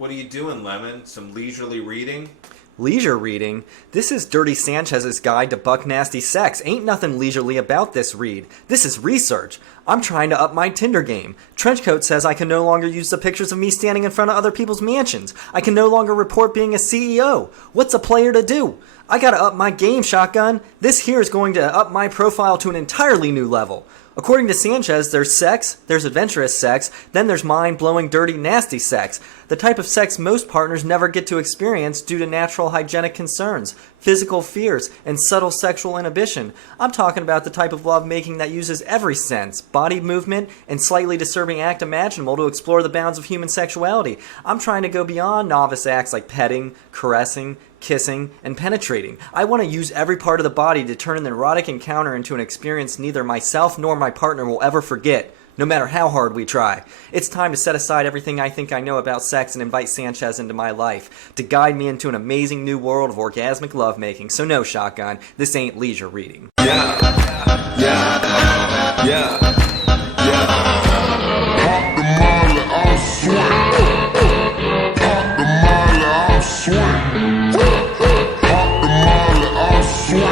What are you doing, Lemon? Some leisurely reading? Leisure reading? This is Dirty Sanchez's Guide to Buck Nasty Sex. Ain't nothing leisurely about this read. This is research. I'm trying to up my Tinder game. Trenchcoat says I can no longer use the pictures of me standing in front of other people's mansions. I can no longer report being a CEO. What's a player to do? I gotta up my game, Shotgun. This here is going to up my profile to an entirely new level. According to Sanchez, there's sex, there's adventurous sex, then there's mind-blowing, dirty, nasty sex. The type of sex most partners never get to experience due to natural hygienic concerns, physical fears, and subtle sexual inhibition. I'm talking about the type of lovemaking that uses every sense, body movement, and slightly disturbing act imaginable to explore the bounds of human sexuality. I'm trying to go beyond novice acts like petting, caressing, kissing, and penetrating. I want to use every part of the body to turn an erotic encounter into an experience neither myself nor my partner will ever forget, no matter how hard we try. It's time to set aside everything I think I know about sex and invite Sanchez into my life, to guide me into an amazing new world of orgasmic lovemaking. So no, Shotgun, this ain't leisure reading. Yeah. Pop the molly, I'll swing. Pop the molly, I'll swing. Pop the molly, I'll swing.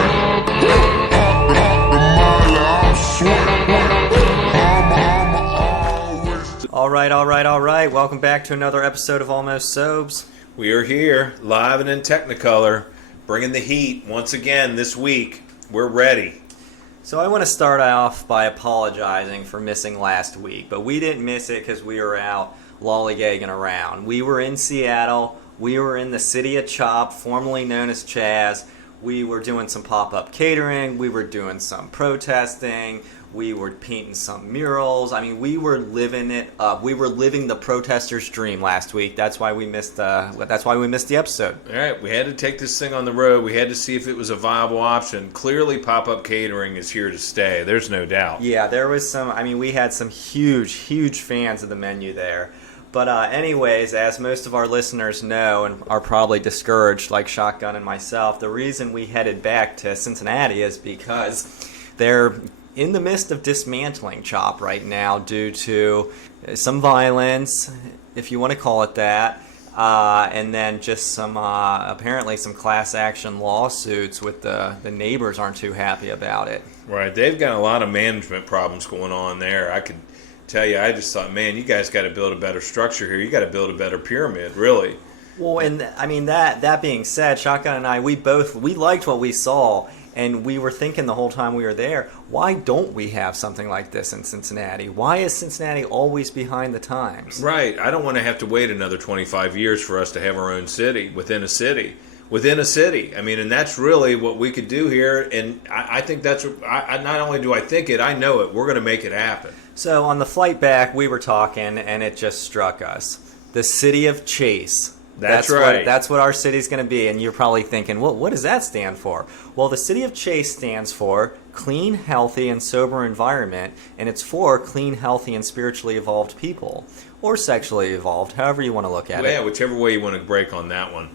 Pop the molly, I'll swing. All right. Welcome back to another episode of Almost Sobes. We are here, live and in Technicolor, bringing the heat once again this week. We're ready. So I want to start off by apologizing for missing last week, but we didn't miss it because we were out lollygagging around. We were in Seattle. We were in the city of Chop, formerly known as Chaz. We were doing some pop-up catering. We were doing some protesting. We were painting some murals. I mean, we were living it up. We were living the protesters' dream last week. That's why we missed. That's why we missed the episode. All right, we had to take this thing on the road. We had to see if it was a viable option. Clearly, pop-up catering is here to stay. There's no doubt. Yeah, there was some. I mean, we had some huge fans of the menu there. But anyways, as most of our listeners know and are probably discouraged, like Shotgun and myself, the reason we headed back to Cincinnati is because they're in the midst of dismantling Chop right now due to some violence, if you want to call it that, and then just some apparently some class action lawsuits with the neighbors aren't too happy about it. Right, they've got a lot of management problems going on there. I could tell you, I just thought, man, you guys got to build a better structure here. You got to build a better pyramid, really. Well, and I mean, that being said, Shotgun and I, we liked what we saw, and we were thinking the whole time we were there, why don't we have something like this in Cincinnati? Why is Cincinnati always behind the times? Right. I don't want to have to wait another 25 years for us to have our own city within a city. Within a city. I mean, and that's really what we could do here, and I think that's, not only do I think it, I know it. We're going to make it happen. So on the flight back, we were talking, and it just struck us. The city of Chase. That's right. That's what our city's going to be, and you're probably thinking, well, what does that stand for? Well, the city of Chase stands for Clean, Healthy, and Sober Environment, and it's for clean, healthy, and spiritually evolved people, or sexually evolved, however you want to look at it. Yeah, whichever way you want to break on that one.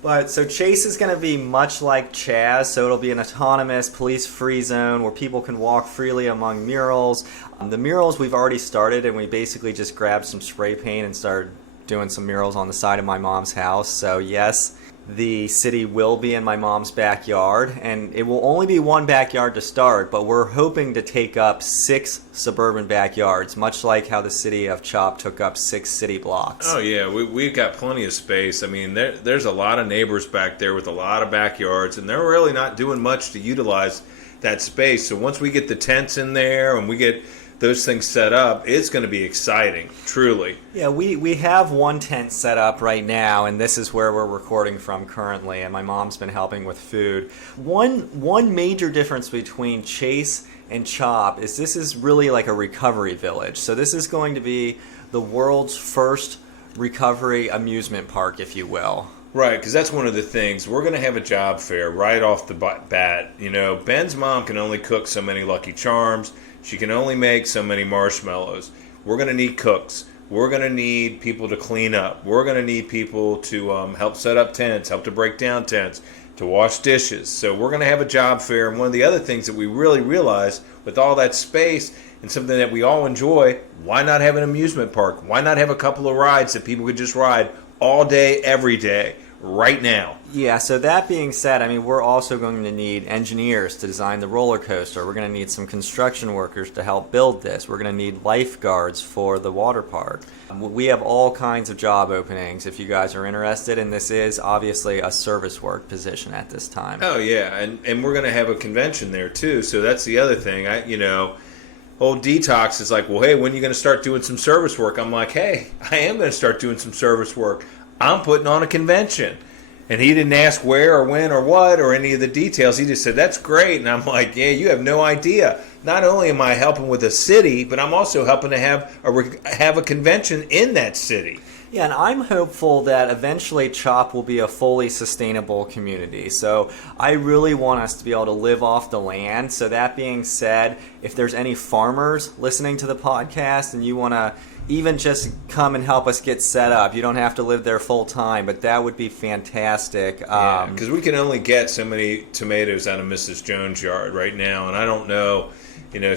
But so Chase is going to be much like Chaz, so it'll be an autonomous, police-free zone where people can walk freely among murals. The murals we've already started, and we basically just grabbed some spray paint and started doing some murals on the side of my mom's house. So yes, the city will be in my mom's backyard, and it will only be one backyard to start, but we're hoping to take up 6 suburban backyards, much like how the city of Chop took up 6 city blocks. Oh yeah, we've got plenty of space. I mean, there's a lot of neighbors back there with a lot of backyards, and they're really not doing much to utilize that space. So once we get the tents in there and we get those things set up, it's going to be exciting, truly. Yeah, we have one tent set up right now, and this is where we're recording from currently, and my mom's been helping with food. One major difference between Chase and Chop is this is really like a recovery village. So this is going to be the world's first recovery amusement park, if you will. Right, because that's one of the things. We're going to have a job fair right off the bat. You know, Ben's mom can only cook so many Lucky Charms. She can only make so many marshmallows. We're going to need cooks. We're going to need people to clean up. We're going to need people to help set up tents, help to break down tents, to wash dishes. So we're going to have a job fair. And one of the other things that we really realize with all that space and something that we all enjoy, why not have an amusement park? Why not have a couple of rides that people could just ride all day, every day, right now. Yeah, so that being said, I mean, we're also going to need engineers to design the roller coaster. We're going to need some construction workers to help build this. We're going to need lifeguards for the water park. We have all kinds of job openings if you guys are interested, and this is obviously a service work position at this time. Oh, yeah, and we're going to have a convention there, too, so that's the other thing. Old Detox is like, well, hey, when are you going to start doing some service work? I'm like, hey, I am going to start doing some service work. I'm putting on a convention. And he didn't ask where or when or what or any of the details. He just said, that's great. And I'm like, yeah, you have no idea. Not only am I helping with a city, but I'm also helping to have a convention in that city. Yeah, and I'm hopeful that eventually CHOP will be a fully sustainable community. So I really want us to be able to live off the land. So that being said, if there's any farmers listening to the podcast and you want to even just come and help us get set up, you don't have to live there full time, but that would be fantastic. Because we can only get so many tomatoes out of Mrs. Jones' yard right now, and I don't know.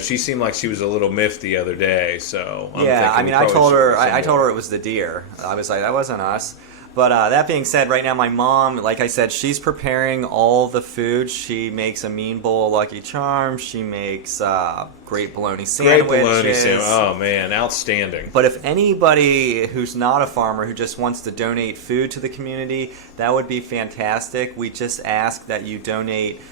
She seemed like she was a little miffed the other day, so I'm thinking I told her it was the deer. I was like, that wasn't us. But that being said, right now my mom, like I said, she's preparing all the food. She makes a mean bowl of Lucky Charms. She makes great bologna sandwiches. Great bologna sandwich. Oh, man, outstanding. But if anybody who's not a farmer who just wants to donate food to the community, that would be fantastic. We just ask that you donate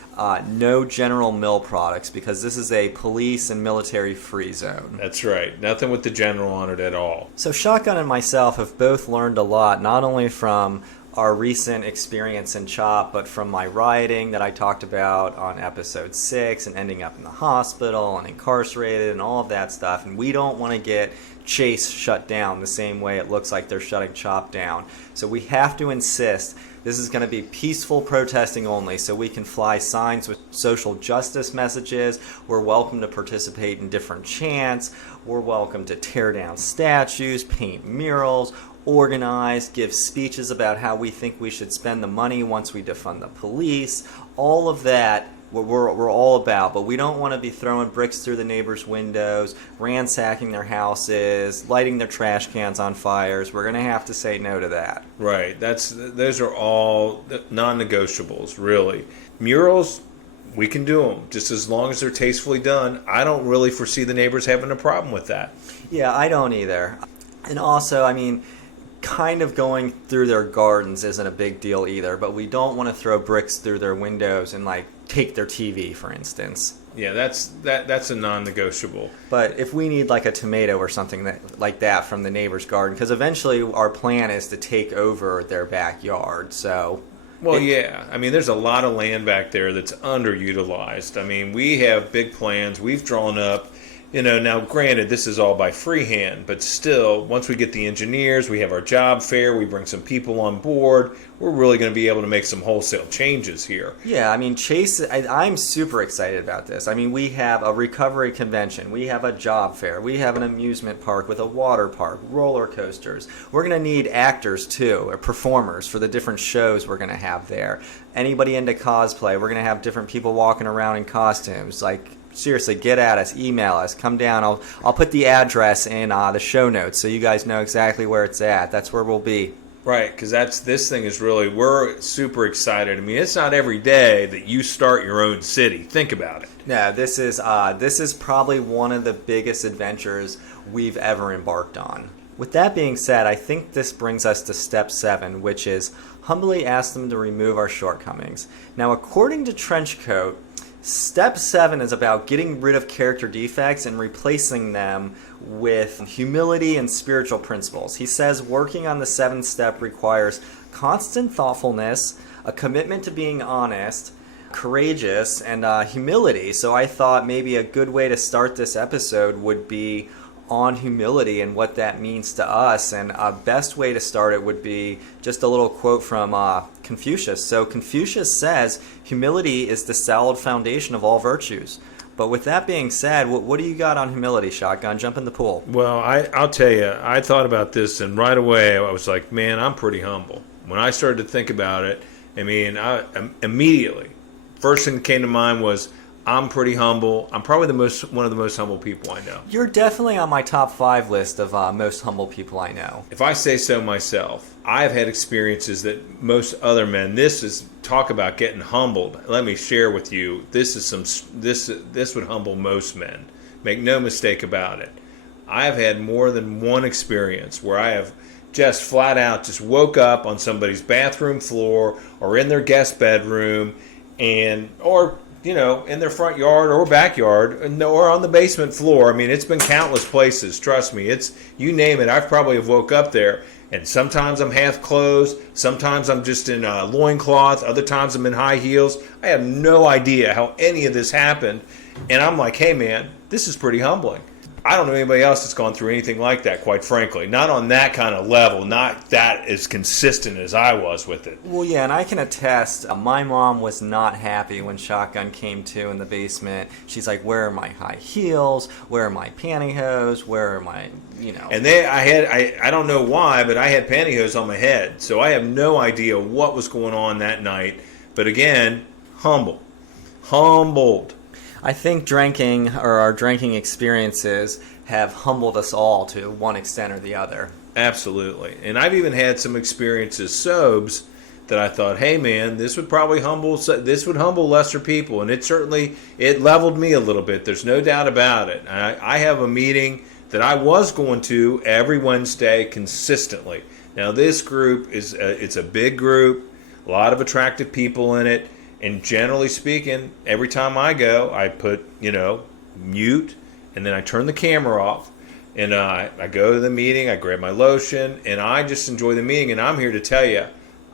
no General Mill products because this is a police and military free zone. That's right. Nothing with the general on it at all. So Shotgun and myself have both learned a lot, not only from our recent experience in CHOP, but from my rioting that I talked about on episode 6 and ending up in the hospital and incarcerated and all of that stuff. And we don't want to get Chase shut down the same way it looks like they're shutting CHOP down. So we have to insist this is going to be peaceful protesting only, so we can fly signs with social justice messages. We're welcome to participate in different chants. We're welcome to tear down statues, paint murals, organize, give speeches about how we think we should spend the money once we defund the police. All of that we're all about, but we don't want to be throwing bricks through the neighbors' windows, ransacking their houses, lighting their trash cans on fires. We're going to have to say no to that. Right. Those are all non-negotiables, really. Murals, we can do them just as long as they're tastefully done. I don't really foresee the neighbors having a problem with that. Yeah, I don't either. And also, I mean, kind of going through their gardens isn't a big deal either, but we don't want to throw bricks through their windows and take their TV, for instance. Yeah, that's a non-negotiable. But if we need a tomato or something like that from the neighbor's garden, because eventually our plan is to take over their backyard, so... Well, yeah. I mean, there's a lot of land back there that's underutilized. I mean, we have big plans. We've drawn up... now granted, this is all by freehand, but still, once we get the engineers, we have our job fair, we bring some people on board, we're really going to be able to make some wholesale changes here. Yeah, I mean, Chase, I'm super excited about this. I mean, we have a recovery convention, we have a job fair, we have an amusement park with a water park, roller coasters. We're going to need actors, too, or performers for the different shows we're going to have there. Anybody into cosplay, we're going to have different people walking around in costumes, seriously, get at us, email us, come down. I'll put the address in the show notes so you guys know exactly where it's at. That's where we'll be. Right, because this thing is really, we're super excited. I mean, it's not every day that you start your own city. Think about it. Yeah, this is probably one of the biggest adventures we've ever embarked on. With that being said, I think this brings us to step 7, which is humbly ask them to remove our shortcomings. Now, according to Trenchcoat, Step 7 is about getting rid of character defects and replacing them with humility and spiritual principles. He says working on the 7th step requires constant thoughtfulness, a commitment to being honest, courageous, and humility. So I thought maybe a good way to start this episode would be on humility and what that means to us. And a best way to start it would be just a little quote from Confucius. So Confucius says, humility is the solid foundation of all virtues. But with that being said, what do you got on humility, Shotgun? Jump in the pool. Well, I'll tell you, I thought about this, and right away I was like, man, I'm pretty humble. When I started to think about it, I mean, immediately, first thing that came to mind was, I'm pretty humble. I'm probably one of the most humble people I know. You're definitely on my top 5 list of most humble people I know. If I say so myself. I've had experiences that most other men. This is talk about getting humbled. Let me share with you. This would humble most men. Make no mistake about it. I have had more than one experience where I have just flat out just woke up on somebody's bathroom floor or in their guest bedroom or in their front yard or backyard or on the basement floor. I mean, it's been countless places. Trust me, it's you name it. I've probably have woke up there, and sometimes I'm half clothed, sometimes I'm just in a loincloth, other times I'm in high heels. I have no idea how any of this happened, and I'm like, hey man, this is pretty humbling. I don't know anybody else that's gone through anything like that, quite frankly. Not on that kind of level, not that as consistent as I was with it. Well, yeah, and I can attest, my mom was not happy when Shotgun came to in the basement. She's like, where are my high heels? Where are my pantyhose? Where are my, And I don't know why, but I had pantyhose on my head. So I have no idea what was going on that night. But again, humbled. I think drinking or our drinking experiences have humbled us all to one extent or the other. Absolutely. And I've even had some experiences sobs that I thought, hey man, this would humble lesser people. And it leveled me a little bit. There's no doubt about it. I have a meeting that I was going to every Wednesday consistently. Now this group it's a big group, a lot of attractive people in it. And generally speaking, every time I go, I put, mute, and then I turn the camera off. And I go to the meeting, I grab my lotion, and I just enjoy the meeting. And I'm here to tell you,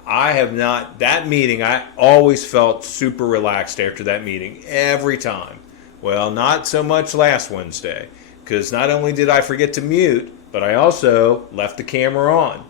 that meeting, I always felt super relaxed after that meeting, every time. Well, not so much last Wednesday, because not only did I forget to mute, but I also left the camera on.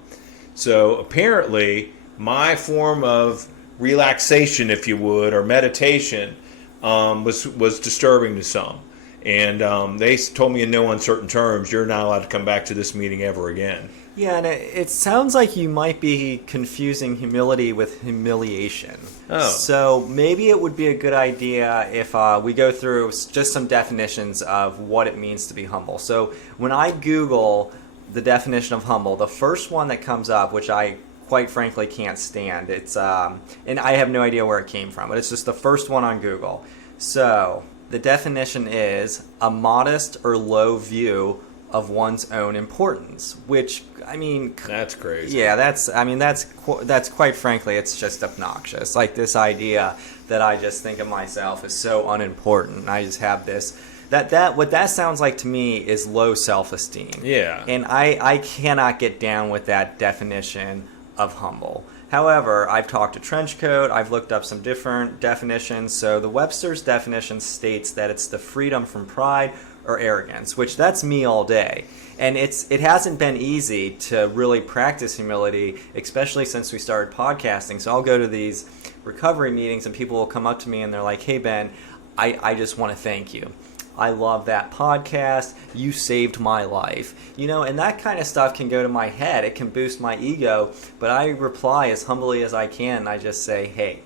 So apparently, my form of relaxation, if you would, or meditation, was disturbing to some. And they told me in no uncertain terms, you're not allowed to come back to this meeting ever again. Yeah, and it sounds like you might be confusing humility with humiliation. Oh. So maybe it would be a good idea if we go through just some definitions of what it means to be humble. So when I Google the definition of humble, the first one that comes up, which I quite frankly can't stand, it's and I have no idea where it came from, but it's just the first one on Google. So the definition is a modest or low view of one's own importance, which, I mean, that's crazy. Yeah, that's quite frankly, it's just obnoxious. Like this idea that I just think of myself as so unimportant. I just have this what that sounds like to me is low self-esteem. Yeah. And I cannot get down with that definition of humble. However, I've talked to Trenchcoat, I've looked up some different definitions. So the Webster's definition states that it's the freedom from pride or arrogance, which that's me all day. And it hasn't been easy to really practice humility, especially since we started podcasting. So I'll go to these recovery meetings and people will come up to me and they're like, hey Ben, I just want to thank you. I love that podcast. You saved my life. And that kind of stuff can go to my head. It can boost my ego. But I reply as humbly as I can. I just say, hey,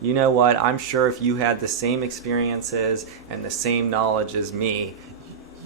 you know what? I'm sure if you had the same experiences and the same knowledge as me,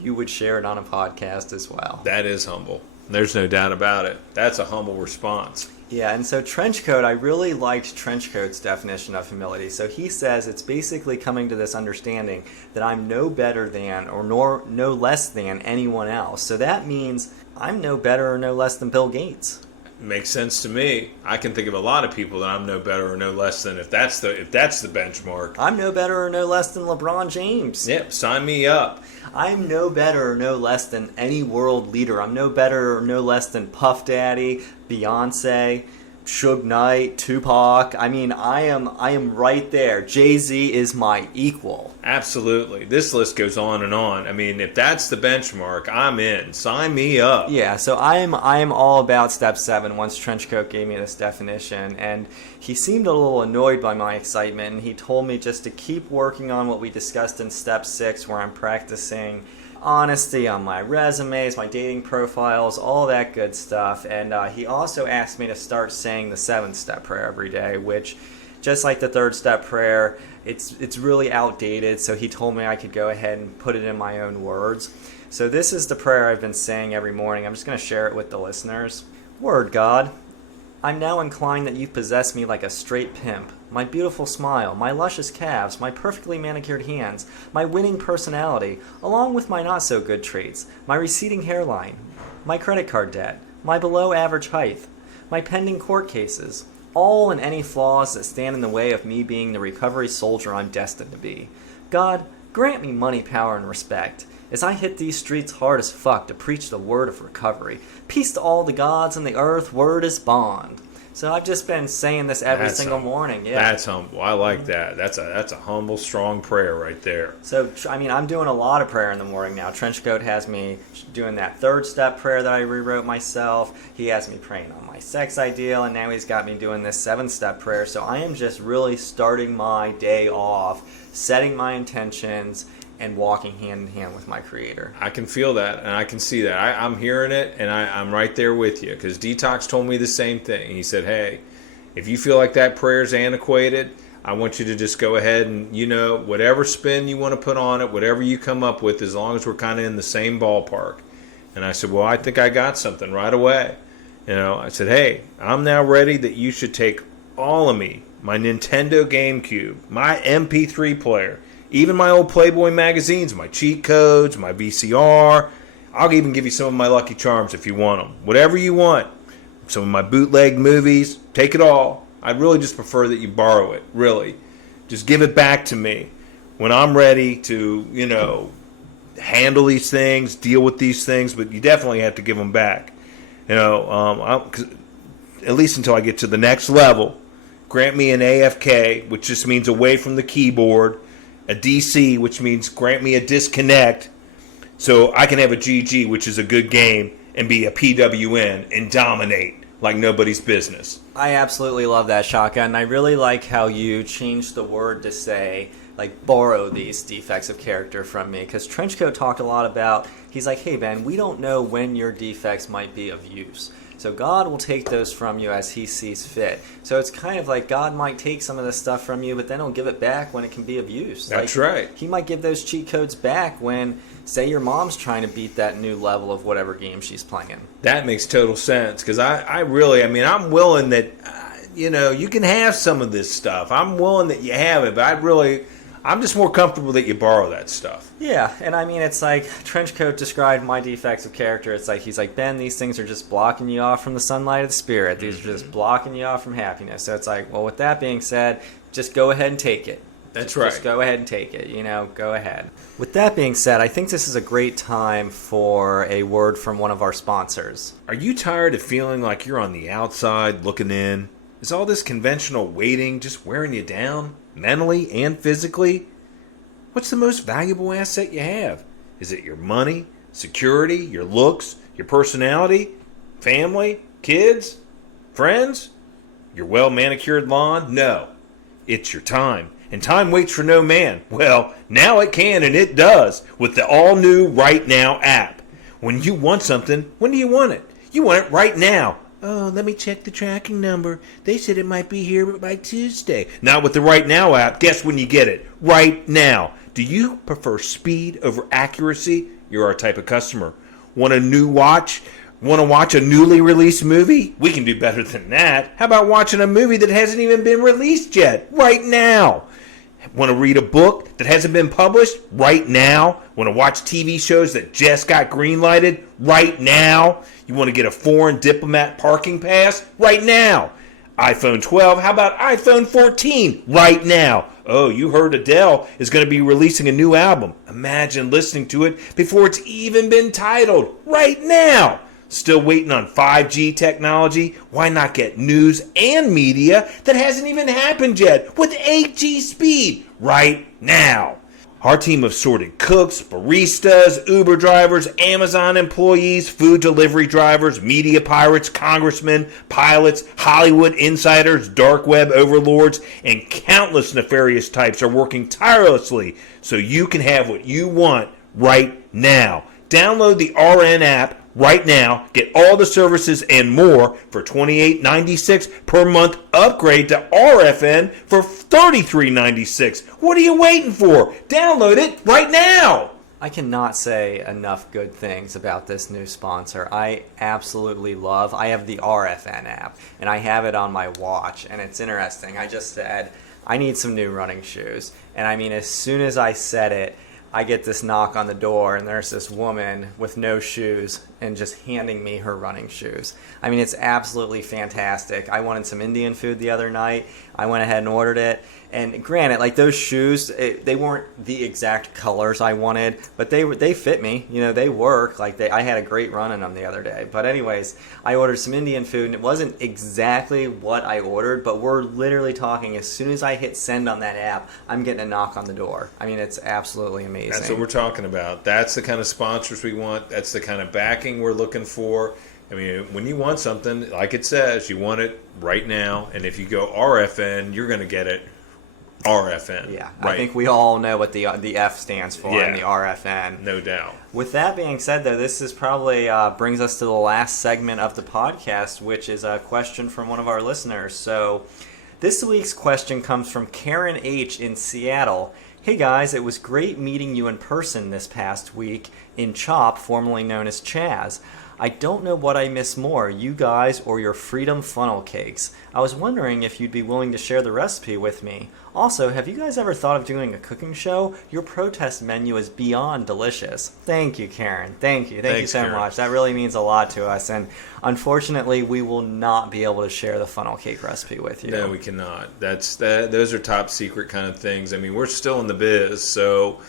you would share it on a podcast as well. That is humble. There's no doubt about it. That's a humble response. Yeah, and so Trenchcoat, I really liked Trenchcoat's definition of humility. So he says it's basically coming to this understanding that I'm no better than or no less than anyone else. So that means I'm no better or no less than Bill Gates. Makes sense to me. I can think of a lot of people that I'm no better or no less than if that's the benchmark. I'm no better or no less than LeBron James. Yep, sign me up. I'm no better or no less than any world leader. I'm no better or no less than Puff Daddy, Beyonce, Suge Knight, Tupac. I mean, I am right there. Jay-Z is my equal. Absolutely. This list goes on and on. I mean, if that's the benchmark, I'm in. Sign me up. Yeah, so I am all about step 7 once Trenchcoat gave me this definition, and he seemed a little annoyed by my excitement, and he told me just to keep working on what we discussed in step 6, where I'm practicing honesty on my resumes, my dating profiles, all that good stuff. And he also asked me to start saying the 7-step prayer every day, which, just like the 3rd-step prayer, it's really outdated. So he told me I could go ahead and put it in my own words. So this is the prayer I've been saying every morning. I'm just going to share it with the listeners. Word God, I'm now inclined that you possess me like a straight pimp. My beautiful smile, my luscious calves, my perfectly manicured hands, my winning personality, along with my not-so-good traits, my receding hairline, my credit card debt, my below-average height, my pending court cases, all and any flaws that stand in the way of me being the recovery soldier I'm destined to be. God, grant me money, power, and respect, as I hit these streets hard as fuck to preach the word of recovery. Peace to all the gods on the earth, word is bond. So I've just been saying this every single morning. Yeah, that's humble. I like that. That's a humble, strong prayer right there. So, I mean, I'm doing a lot of prayer in the morning now. Trenchcoat has me doing that third step prayer that I rewrote myself. He has me praying on my sex ideal, and now he's got me doing this 7-step prayer. So I am just really starting my day off, setting my intentions, and walking hand in hand with my Creator. I can feel that, and I can see that. I'm hearing it, and I'm right there with you, because Detox told me the same thing. He said, hey, if you feel like that prayer's antiquated, I want you to just go ahead and, whatever spin you want to put on it, whatever you come up with, as long as we're kind of in the same ballpark. And I said, well, I think I got something right away. I said, hey, I'm now ready that you should take all of me, my Nintendo GameCube, my MP3 player, even my old Playboy magazines, my cheat codes, my VCR. I'll even give you some of my Lucky Charms if you want them. Whatever you want. Some of my bootleg movies. Take it all. I'd really just prefer that you borrow it. Really. Just give it back to me when I'm ready to, handle these things, deal with these things. But you definitely have to give them back. At least until I get to the next level. Grant me an AFK, which just means away from the keyboard. A DC, which means grant me a disconnect, so I can have a GG, which is a good game, and be a PWN and dominate like nobody's business. I absolutely love that, Shaka, and I really like how you changed the word to say, borrow these defects of character from me, because Trenchcoat talked a lot about, he's like, hey, Ben, we don't know when your defects might be of use. So God will take those from you as he sees fit. So it's kind of like God might take some of this stuff from you, but then he'll give it back when it can be of use. That's right. He might give those cheat codes back when, say, your mom's trying to beat that new level of whatever game she's playing. That makes total sense, because I'm willing that, you can have some of this stuff. I'm willing that you have it, but I'm just more comfortable that you borrow that stuff. Yeah, and it's like Trenchcoat described my defects of character. It's like, he's like, Ben, these things are just blocking you off from the sunlight of the spirit. These are just blocking you off from happiness. So it's like, well, with that being said, just go ahead and take it. That's right. Just go ahead and take it, go ahead. With that being said, I think this is a great time for a word from one of our sponsors. Are you tired of feeling like you're on the outside looking in? Is all this conventional waiting just wearing you down, mentally and physically? What's the most valuable asset you have? Is it your money, security, your looks, your personality, family, kids, friends, your well-manicured lawn? No, it's your time. And time waits for no man. Well, now it can, and it does, with the all-new Right Now app. When you want something, when do you want it? You want it right now. Oh, let me check the tracking number. They said it might be here by Tuesday. Not with the Right Now app. Guess when you get it? Right now. Do you prefer speed over accuracy? You're our type of customer. Want a new watch? Want to watch a newly released movie? We can do better than that. How about watching a movie that hasn't even been released yet? Right now. Want to read a book that hasn't been published? Right now. Want to watch TV shows that just got greenlighted? Right now. You want to get a foreign diplomat parking pass? Right now. iPhone 12, how about iPhone 14? Right now. Oh, you heard Adele is going to be releasing a new album. Imagine listening to it before it's even been titled. Right now. Still waiting on 5G technology? Why not get news and media that hasn't even happened yet with 8G speed right now? Our team of sorted cooks, baristas, Uber drivers, Amazon employees, food delivery drivers, media pirates, congressmen, pilots, Hollywood insiders, dark web overlords, and countless nefarious types are working tirelessly so you can have what you want right now. Download the RN app right now, get all the services and more for $28.96 per month. Upgrade to RFN for $33.96. What are you waiting for? Download it right now. I cannot say enough good things about this new sponsor. I absolutely love. I have the RFN app, and I have it on my watch, and it's interesting. I just said, I need some new running shoes. And I mean, as soon as I said it, I get this knock on the door, and there's this woman with no shoes and just handing me her running shoes. I mean, it's absolutely fantastic. I wanted some Indian food the other night. I went ahead and ordered it. And granted, like those shoes, they weren't the exact colors I wanted, but they fit me. You know, they work. Like I had a great run in them the other day. But anyways, I ordered some Indian food, and it wasn't exactly what I ordered, but we're literally talking. As soon as I hit send on that app, I'm getting a knock on the door. I mean, it's absolutely amazing. That's what we're talking about. That's the kind of sponsors we want. That's the kind of backing we're looking for. I mean, when you want something, like it says, you want it right now. And if you go RFN, you're going to get it RFN. Yeah, right. I think we all know what the F stands for in the RFN. No doubt. With that being said, though, this is probably brings us to the last segment of the podcast, which is a question from one of our listeners. So this week's question comes from Karen H. in Seattle. Hey guys, it was great meeting you in person this past week in CHOP, formerly known as Chaz. I don't know what I miss more, you guys or your Freedom Funnel Cakes. I was wondering if you'd be willing to share the recipe with me. Also, have you guys ever thought of doing a cooking show? Your protest menu is beyond delicious. Thank you, Karen. Thank you. Thank you so much. That really means a lot to us. And unfortunately, we will not be able to share the funnel cake recipe with you. No, we cannot. Those are top secret kind of things. I mean, we're still in the biz, so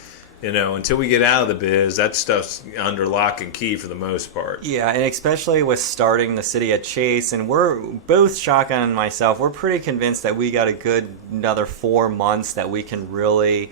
you know, until we get out of the biz, that stuff's under lock and key for the most part. Yeah, and especially with starting the city at Chase, and we're both, Shotgun and myself, we're pretty convinced that we got a good another 4 months that we can really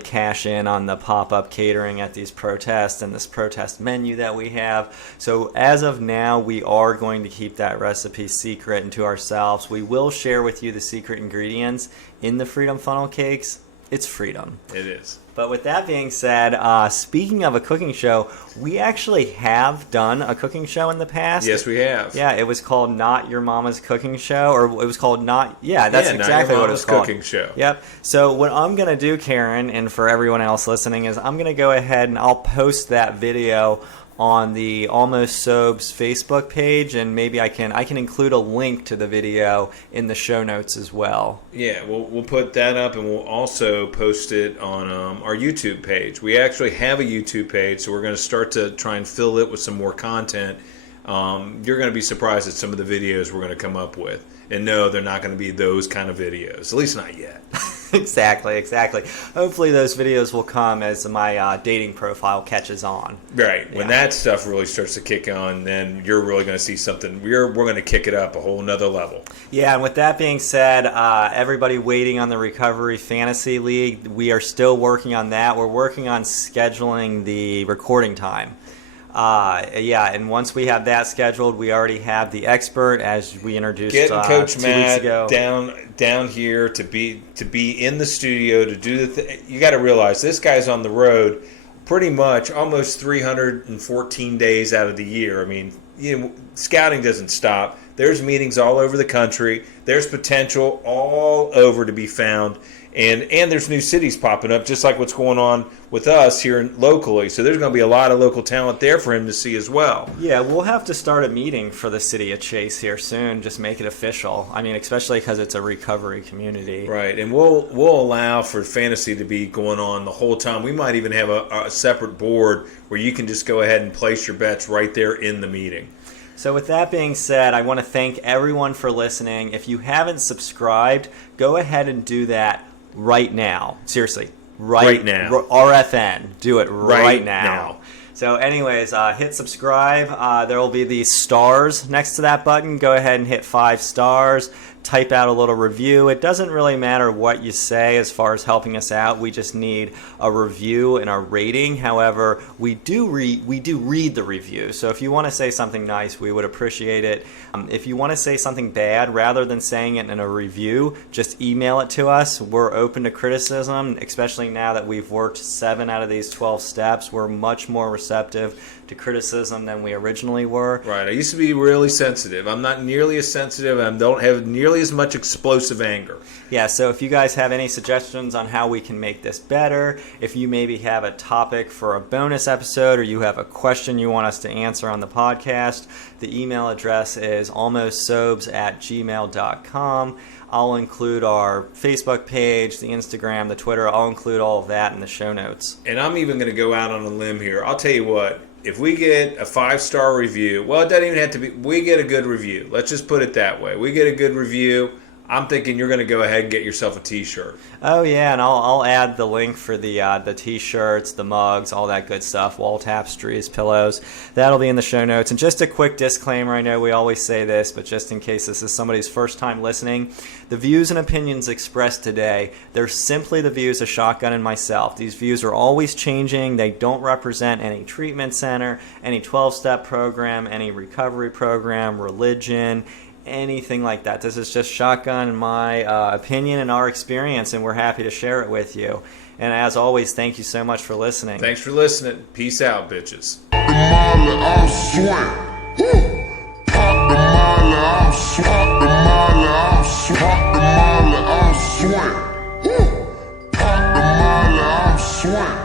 cash in on the pop-up catering at these protests and this protest menu that we have. So as of now, we are going to keep that recipe secret and to ourselves. We will share with you the secret ingredients in the Freedom Funnel Cakes. It's freedom. It is. But with that being said, speaking of a cooking show, we actually have done a cooking show in the past. Yes, we have. Yeah, it was called Not Your Mama's Cooking Show, or it was called Not... Yeah, that's exactly what it was called. Cooking Show. Yep. So what I'm going to do, Karen, and for everyone else listening, is I'm going to go ahead and I'll post that video on the Almost Sobes Facebook page, and maybe I can include a link to the video in the show notes as well. Yeah, we'll put that up, and we'll also post it on our YouTube page. We actually have a YouTube page, so we're going to start to try and fill it with some more content. You're going to be surprised at some of the videos we're going to come up with. And no, they're not going to be those kind of videos, at least not yet. Exactly. Hopefully those videos will come as my dating profile catches on. Right. When that stuff really starts to kick on, then you're really going to see something. We're going to kick it up a whole nother level. Yeah, and with that being said, everybody waiting on the Recovery Fantasy League, we are still working on that. We're working on scheduling the recording time. And once we have that scheduled, we already have the expert, as we introduced getting Coach 2 Matt weeks ago. down here to be in the studio to do the you got to realize this guy's on the road pretty much almost 314 days out of the year. I mean, scouting doesn't stop. There's meetings all over the country. There's potential all over to be found. And there's new cities popping up, just like what's going on with us here locally. So there's going to be a lot of local talent there for him to see as well. Yeah, we'll have to start a meeting for the city of Chase here soon, just make it official. I mean, especially because it's a recovery community. Right, and we'll allow for fantasy to be going on the whole time. We might even have a separate board where you can just go ahead and place your bets right there in the meeting. So with that being said, I want to thank everyone for listening. If you haven't subscribed, go ahead and do that right now. Seriously, right now. RFN. Do it right now. So anyways, hit subscribe. There will be these stars next to that button. Go ahead and hit 5 stars. Type out a little review. It doesn't really matter what you say as far as helping us out. We just need a review and a rating. However, we do read the review. So if you want to say something nice, we would appreciate it. If you want to say something bad, rather than saying it in a review, just email it to us. We're open to criticism, especially now that we've worked 7 out of these 12 steps. We're much more receptive to criticism than we originally were. Right. I used to be really sensitive. I'm not nearly as sensitive, and I don't have nearly as much explosive anger. Yeah, so if you guys have any suggestions on how we can make this better, if you maybe have a topic for a bonus episode or you have a question you want us to answer on the podcast, the email address is almostsobes@gmail.com. I'll include our Facebook page, the Instagram, the Twitter. I'll include all of that in the show notes. And I'm even going to go out on a limb here. I'll tell you what, if we get a 5-star review, well, it doesn't even have to be, we get a good review. Let's just put it that way. We get a good review. I'm thinking you're going to go ahead and get yourself a t-shirt. Oh yeah, and I'll add the link for the t-shirts, the mugs, all that good stuff, wall tapestries, pillows. That'll be in the show notes. And just a quick disclaimer, I know we always say this, but just in case this is somebody's first time listening, the views and opinions expressed today, they're simply the views of Shotgun and myself. These views are always changing. They don't represent any treatment center, any 12-step program, any recovery program, religion, anything like that. This is just Shotgun and my opinion and our experience, and we're happy to share it with you. And as always, thank you so much for listening. Thanks for listening. Peace out, bitches. Pop the molly, I'm sweat. Pop the molly, I'm sweat. Pop the molly, I'm sweat. Pop the molly, I'm sweat. Pop the molly, I'm sweat.